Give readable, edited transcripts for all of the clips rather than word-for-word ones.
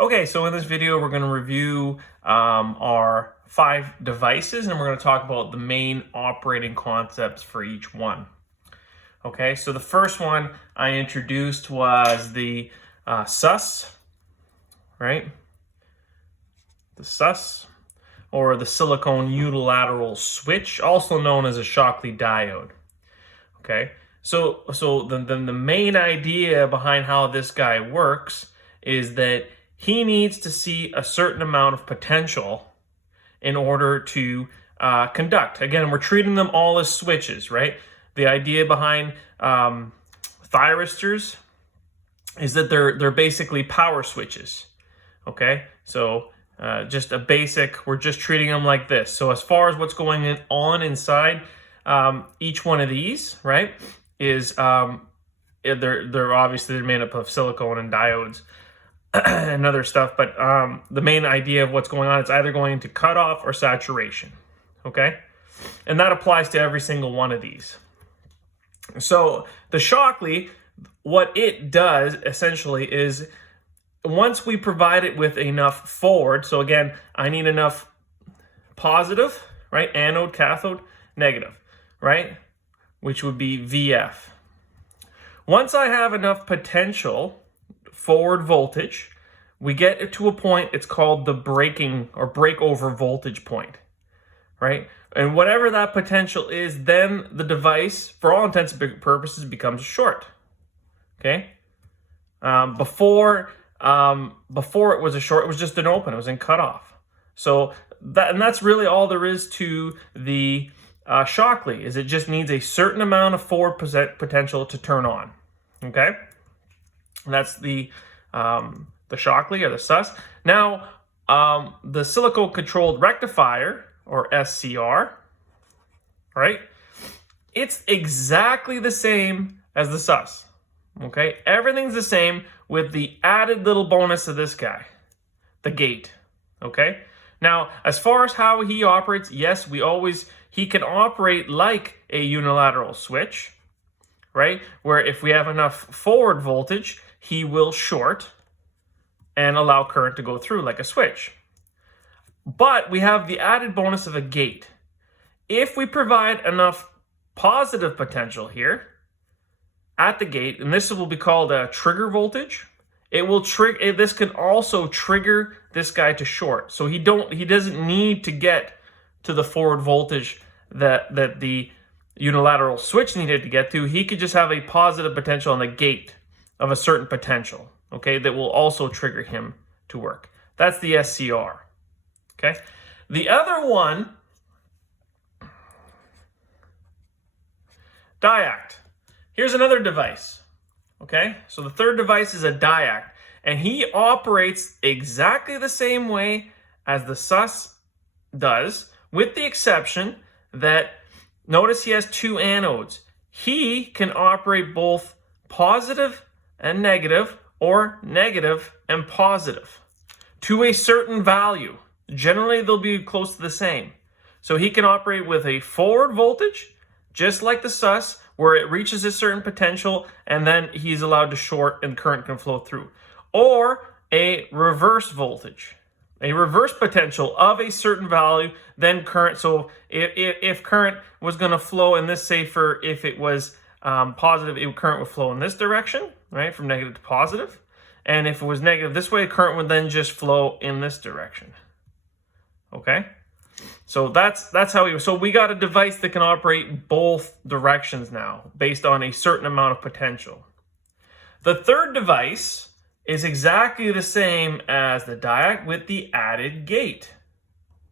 Okay, so in this video, we're going to review our 5 devices, and we're going to talk about the main operating concepts for each one. Okay, so the first one I introduced was the SUS, right? The SUS, or the silicone unilateral switch, also known as a Shockley diode. Okay, so the main idea behind how this guy works is that he needs to see a certain amount of potential in order to conduct. Again, we're treating them all as switches, right? The idea behind thyristors is that they're basically power switches. Okay, so just a basic, we're just treating them like this. So as far as what's going on inside each one of these, right, is they're obviously made up of silicone and diodes and other stuff, but the main idea of what's going on, it's either going to cutoff or saturation, okay? And that applies to every single one of these. So the Shockley, what it does essentially is once we provide it with enough forward, so again, I need enough positive, right? Anode, cathode, negative, right? Which would be VF. Once I have enough potential, forward voltage, we get it to a point, it's called the breaking or breakover voltage point, right? And whatever that potential is, then the device, for all intents and purposes, becomes short, okay? Before it was a short, it was just an open, it was in cutoff. So that's really all there is to the Shockley, is it just needs a certain amount of forward potential to turn on, okay? And that's the Shockley or the SUS. Now, the silicone controlled rectifier or SCR, right? It's exactly the same as the SUS. Okay, everything's the same with the added little bonus of this guy, the gate. Okay, now as far as how he operates, yes, he can operate like a unilateral switch, right? Where if we have enough forward voltage, he will short and allow current to go through like a switch. But we have the added bonus of a gate. If we provide enough positive potential here at the gate, and this will be called a trigger voltage, it will trigger. This can also trigger this guy to short. So he doesn't need to get to the forward voltage that the unilateral switch needed to get to. He could just have a positive potential on the gate of a certain potential, okay, that will also trigger him to work. That's the SCR, okay? The other one, diact. Here's another device, okay? So the third device is a diact, and he operates exactly the same way as the SUS does, with the exception that, notice he has 2 anodes. He can operate both positive and negative, or negative and positive, to a certain value. Generally, they'll be close to the same. So he can operate with a forward voltage, just like the SUS, where it reaches a certain potential and then he's allowed to short and current can flow through. Or a reverse voltage, a reverse potential of a certain value, then current. So if current was going to flow in this, say if it was positive, current would flow in this direction, right, from negative to positive. And if it was negative this way, current would then just flow in this direction. Okay? So that's how so we got a device that can operate both directions now based on a certain amount of potential. The third device is exactly the same as the diact with the added gate.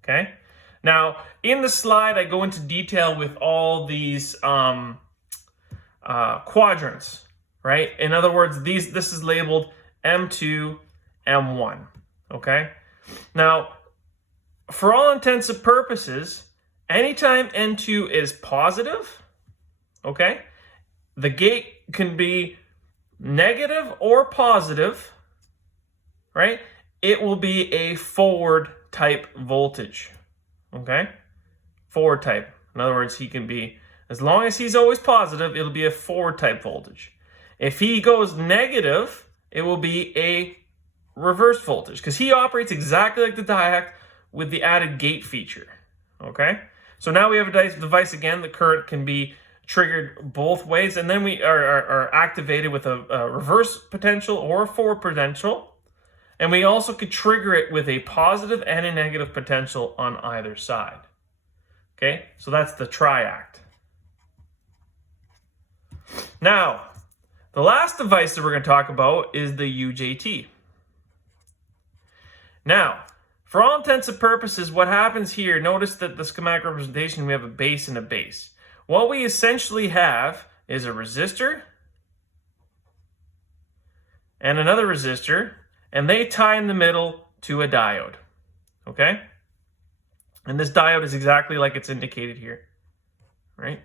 Okay? Now, in the slide, I go into detail with all these quadrants, right? In other words, this is labeled M2, M1. Okay? Now, for all intents and purposes, anytime N2 is positive, okay, the gate can be negative or positive, right? It will be a forward type voltage, okay? Forward type. In other words, he can be, as long as he's always positive, it'll be a forward type voltage. If he goes negative, it will be a reverse voltage because he operates exactly like the diact with the added gate feature. Okay, so now we have a device again. The current can be triggered both ways, and then we are activated with a reverse potential or a forward potential, and we also could trigger it with a positive and a negative potential on either side. Okay, so that's the triact. Now, the last device that we're going to talk about is the UJT. Now, for all intents and purposes, what happens here, notice that the schematic representation, we have a base and a base. What we essentially have is a resistor and another resistor, and they tie in the middle to a diode. Okay? And this diode is exactly like it's indicated here. Right?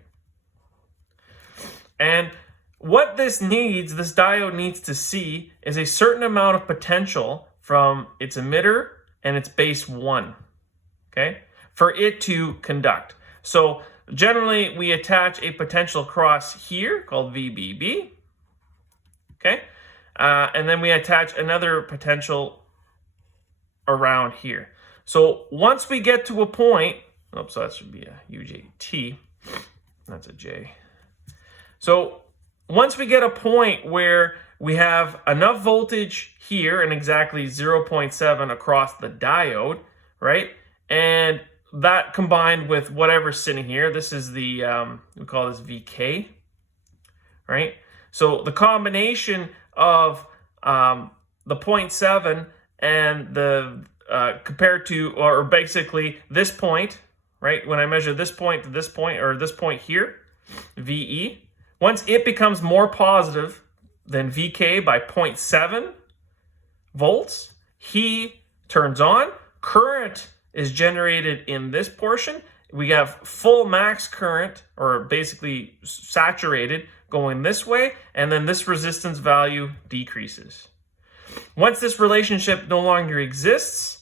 And what this diode needs to see is a certain amount of potential from its emitter and its base 1, okay, for it to conduct. So generally we attach a potential across here called VBB, okay, and then we attach another potential around here. So once we get to a point, oops, so that should be a UJT, that's a J. So once we get a point where we have enough voltage here and exactly 0.7 across the diode, right? And that combined with whatever's sitting here, this is the, we call this VK, right? So the combination of the 0.7 and the, compared to, or basically this point, right? When I measure this point to this point, or this point here, VE, once it becomes more positive than VK by 0.7 volts, he turns on. Current is generated in this portion. We have full max current, or basically saturated, going this way, and then this resistance value decreases. Once this relationship no longer exists,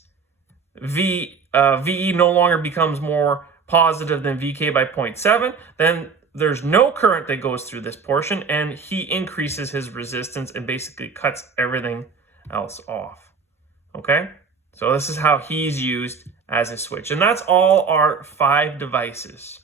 VE no longer becomes more positive than VK by 0.7, then there's no current that goes through this portion, and he increases his resistance and basically cuts everything else off. Okay? So this is how he's used as a switch. And that's all our 5 devices.